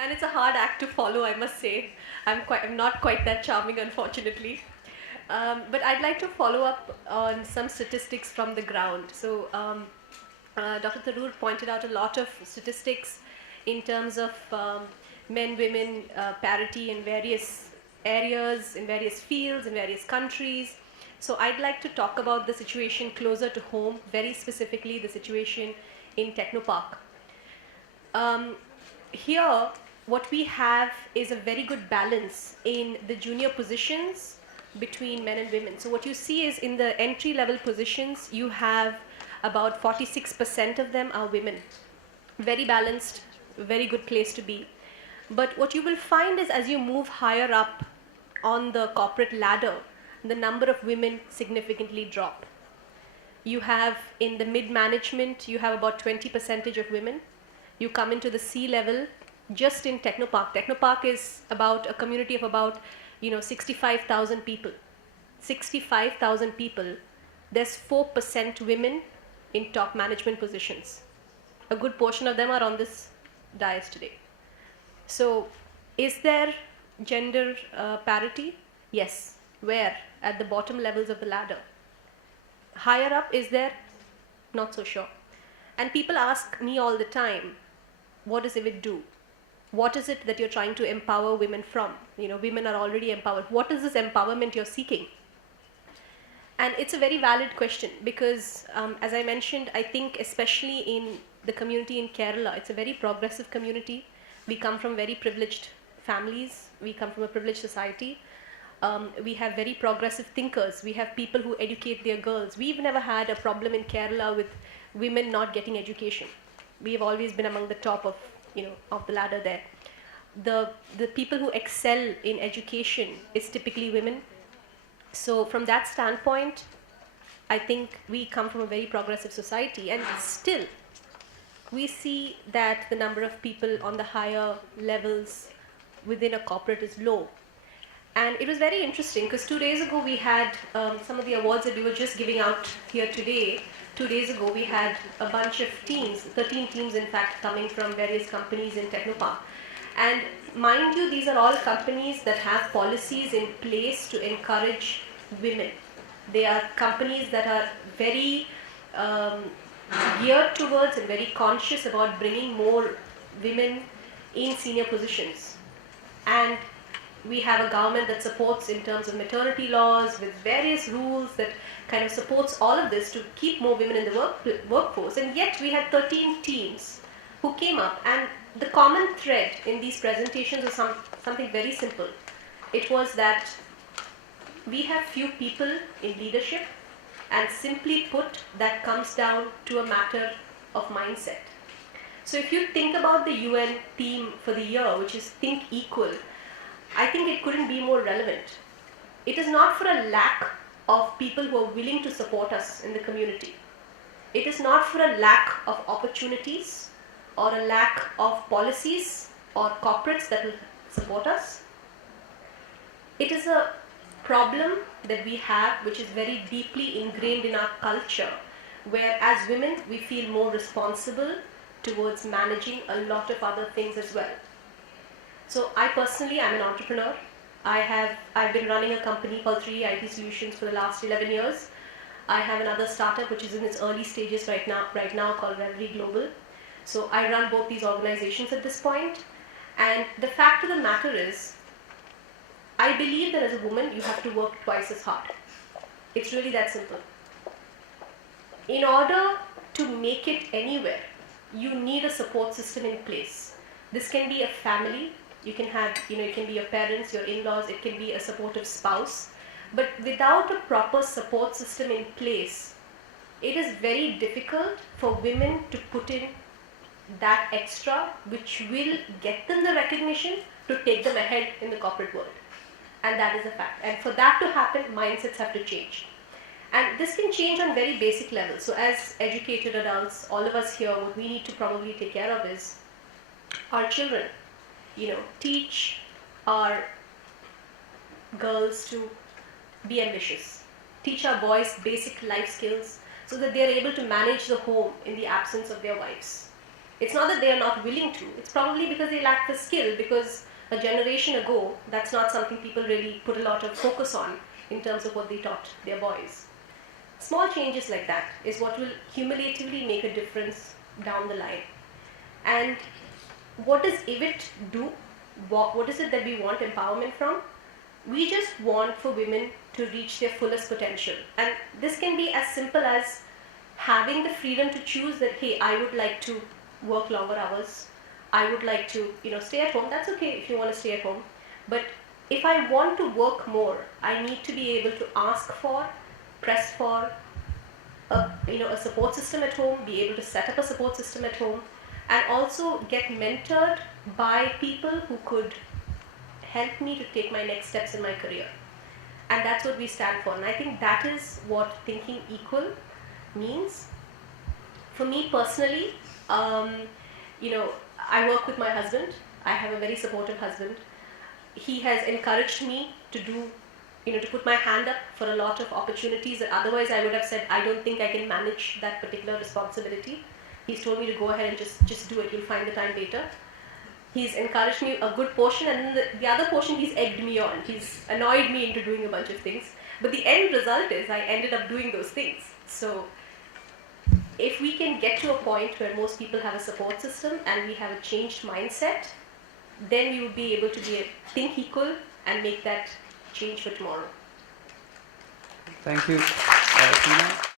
And it's a hard act to follow, I must say. I'm not quite that charming, unfortunately. But I'd like to follow up on some statistics from the ground. So, Dr. Tharoor pointed out a lot of statistics in terms of men-women parity in various areas, in various fields, in various countries. So I'd like to talk about the situation closer to home, very specifically the situation in Technopark. Here, what we have is a very good balance in the junior positions between men and women. So what you see is in the entry level positions, you have about 46% of them are women. Very balanced, very good place to be. But what you will find is as you move higher up on the corporate ladder, the number of women significantly drop. You have in the mid management, you have about 20% of women. You come into the C level just in Technopark. Technopark is about a community of about 65,000 people. 65,000 people. There's 4% women in top management positions. A good portion of them are on this dais today. So, is there gender parity? Yes. Where? At the bottom levels of the ladder. Higher up, is there? Not so sure. And people ask me all the time, what does eWIT do? What is it that you're trying to empower women from? Women are already empowered. What is this empowerment you're seeking? And it's a very valid question because, as I mentioned, I think especially in the community in Kerala, it's a very progressive community. We come from very privileged families. We come from a privileged society. We have very progressive thinkers. We have people who educate their girls. We've never had a problem in Kerala with women not getting education. We have always been among the top of the ladder there. The people who excel in education is typically women. So from that standpoint, I think we come from a very progressive society, and still we see that the number of people on the higher levels within a corporate is low. And it was very interesting because 2 days ago we had some of the awards that we were just giving out here today. 2 days ago we had a bunch of teams, 13 teams in fact, coming from various companies in Technopark. And mind you, these are all companies that have policies in place to encourage women. They are companies that are very geared towards and very conscious about bringing more women in senior positions. And we have a government that supports in terms of maternity laws with various rules that kind of supports all of this to keep more women in the workforce. And yet we had 13 teams who came up, and the common thread in these presentations was something very simple. It was that we have few people in leadership, and simply put, that comes down to a matter of mindset. So if you think about the UN theme for the year, which is Think Equal, I think it couldn't be more relevant. It is not for a lack of people who are willing to support us in the community. It is not for a lack of opportunities or a lack of policies or corporates that will support us. It is a problem that we have which is very deeply ingrained in our culture, where as women we feel more responsible towards managing a lot of other things as well. So I personally am an entrepreneur. I've been running a company called 3 IT Solutions for the last 11 years. I have another startup which is in its early stages right now called Revyrie Global. So I run both these organizations at this point. And the fact of the matter is, I believe that as a woman you have to work twice as hard. It's really that simple. In order to make it anywhere, you need a support system in place. This can be a family. You can have, it can be your parents, your in-laws, it can be a supportive spouse. But without a proper support system in place, it is very difficult for women to put in that extra which will get them the recognition to take them ahead in the corporate world. And that is a fact. And for that to happen, mindsets have to change. And this can change on very basic levels. So as educated adults, all of us here, what we need to probably take care of is our children. Teach our girls to be ambitious. Teach our boys basic life skills so that they are able to manage the home in the absence of their wives. It's not that they are not willing to, it's probably because they lack the skill, because a generation ago, that's not something people really put a lot of focus on in terms of what they taught their boys. Small changes like that is what will cumulatively make a difference down the line. And what does eWIT do? What is it that we want empowerment from? We just want for women to reach their fullest potential. And this can be as simple as having the freedom to choose that, hey, I would like to work longer hours. I would like to, stay at home. That's okay if you want to stay at home. But if I want to work more, I need to be able to ask for, press for a support system at home, be able to set up a support system at home, and also get mentored by people who could help me to take my next steps in my career. And that's what we stand for. And I think that is what thinking equal means. For me personally, I work with my husband. I have a very supportive husband. He has encouraged me to do, to put my hand up for a lot of opportunities that otherwise I would have said, I don't think I can manage that particular responsibility. He's told me to go ahead and just do it. You'll find the time later. He's encouraged me a good portion, and then the other portion he's egged me on. He's annoyed me into doing a bunch of things. But the end result is I ended up doing those things. So if we can get to a point where most people have a support system and we have a changed mindset, then we will be able to think equal and make that change for tomorrow. Thank you, Tina.